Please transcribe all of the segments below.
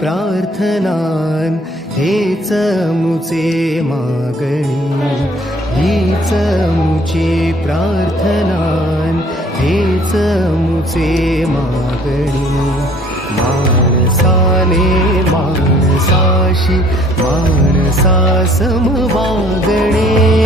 प्रार्थनान हेच मुचे मागणी. हीच मुचे प्रार्थनान हेच मुचे मागणी. मानसाने माणसाशी मानसा समवागणे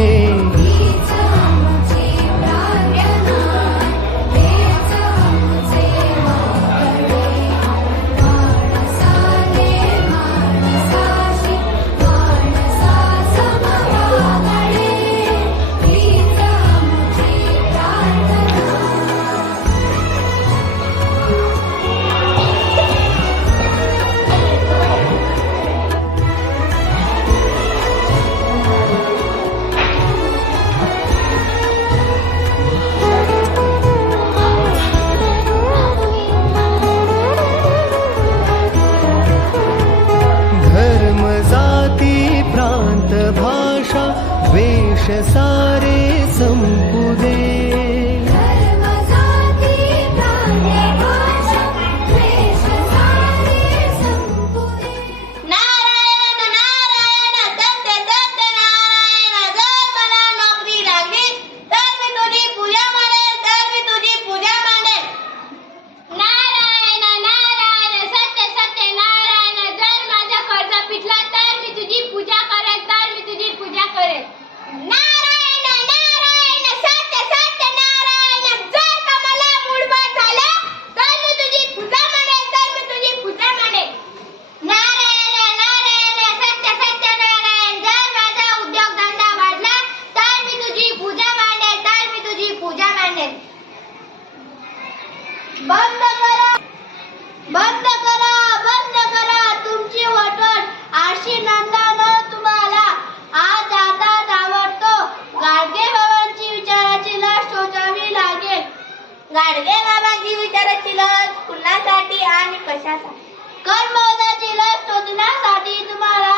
गाडगे बाबांची विचाराची लस कुणासाठी आणि कशासाठी? कर्मबोधाची लस शोधण्यासाठी तुम्हाला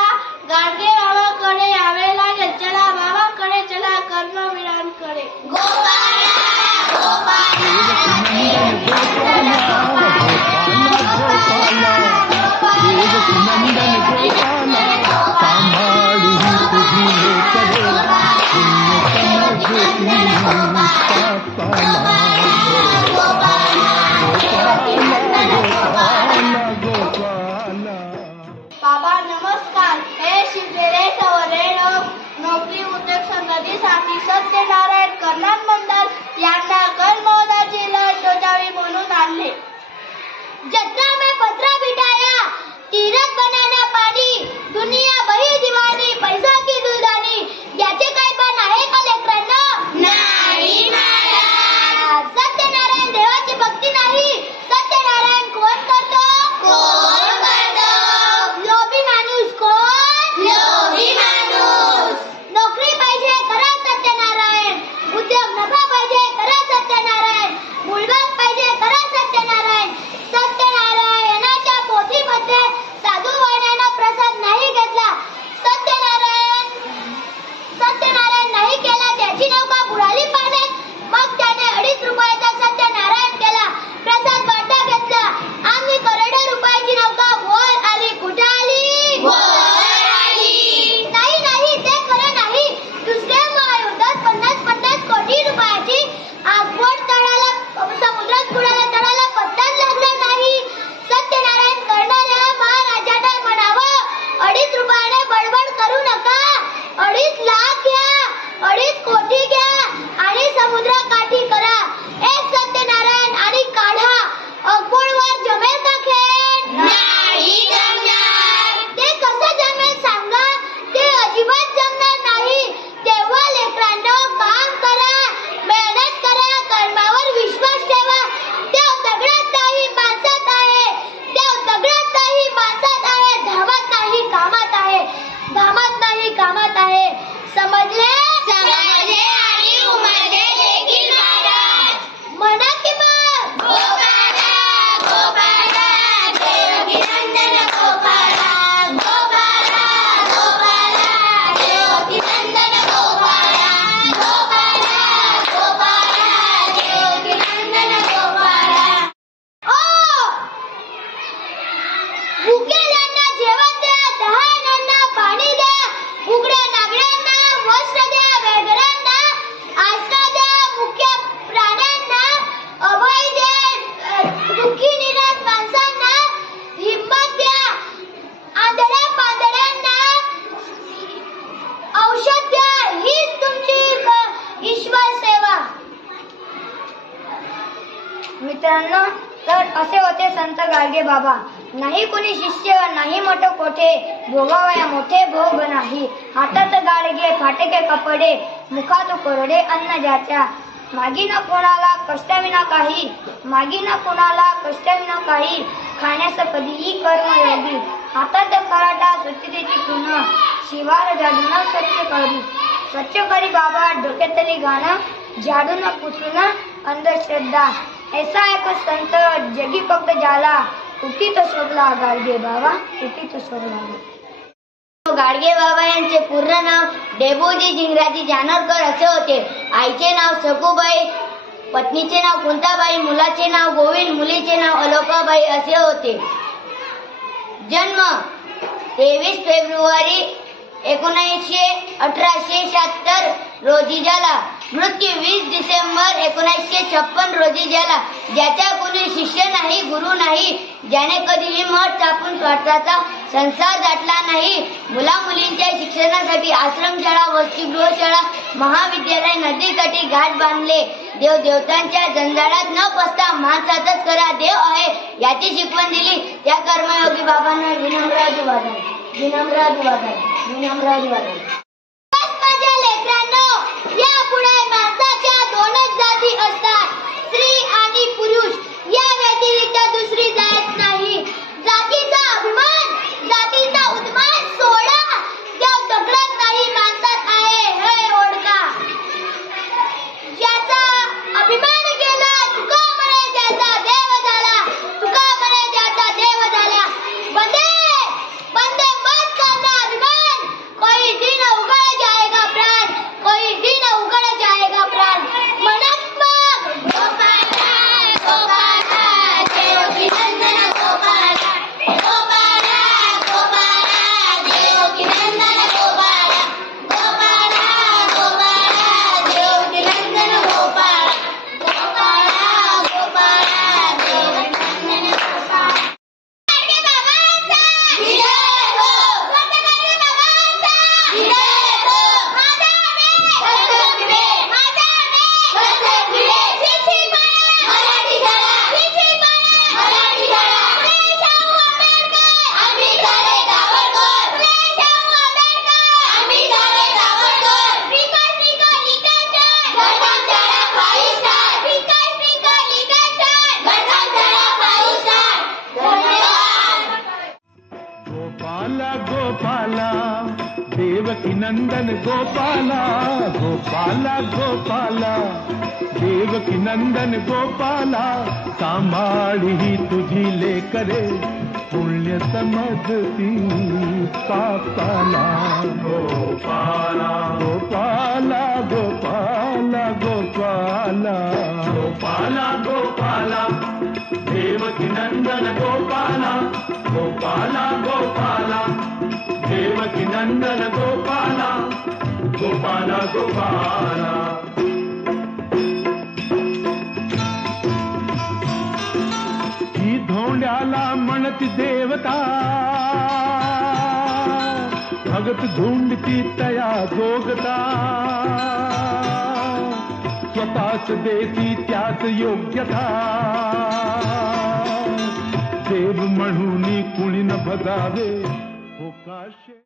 गाडगे बाबाकडे यावे लागेल. चला बाबाकडे चला कर्मविरांकडे गोपाळा गोपाळा मित्रांनो तर असे होते संत गाडगे बाबा. नाही कुणी शिष्य नाही मोठ कोठे भोगावया मोठे भोग नाही. हातात गाडगे फाटके कपडे मुखात कोरडे अन्न ज्याच्या. मागी न कोणाला कष्टविना काही मागी न कोणाला कष्टविना काही. खाण्यास कधीही कर्मयोगी हातात कराटा स्वच्छतेची खूण शिवार जाडून स्वच्छ करी स्वच्छ करी बाबा डोक्यातली गाणं झाडून पुसून अंधश्रद्धा. ऐसा एक संत जगी फक्त झाला उठीत शोभला गाडगे बाबा उठीत शोभला गाडगे बाबा यांचे पूर्ण नाव डेबूजी जिंगराजी जानोरकर असे होते। आईचे नाव सकूबाई पत्नीचे नाव कुंताबाई मुलाचे नाव गोविंद मुलीचे नाव अलोकाबाई असे होते। जन्म तेवीस फेब्रुवारी एकोणीसशे अठराशे शहात्तर रोजी झाला। मृत्यू वीस डिसेंबर एकोणीसशे छप्पन रोजी झाला. ज्याच्या कोणी शिष्य नाही गुरु नाही ज्याने कधीही मठ चापून स्वार्थाचा संसार दाटला नाही मुला मुलींच्या शिक्षणासाठी आश्रमशाळा वसतिगृहशाळा महाविद्यालय नदीकाठी घाट बांधले. देव देवतांच्या जंजाळात न बसता माणसातच करा देव आहे याची शिकवण दिली. त्या कर्मयोगी बाबांना विनम्र अभिवादन विनम्र अभिवादन विनम्र अभिवादन नंदन गोपाला गोपाला गोपाला। देव देवकी नंदन गोपाला ही तुझी लेकरे पुण्य समझती पापाला। गोपाला। गोपाला गोपाला गोपाला। गोपाला गोपाला। देवकी नंदन गोपाला गोपाला गोपाला। देवकी नंदन गोपाला गोपाला ही धोंड्याला म्हणती देवता भगत धुंडती तया जोगता स्वतःच देती त्याच योग्यता. देव म्हणून कुणी न बजावे हो काशे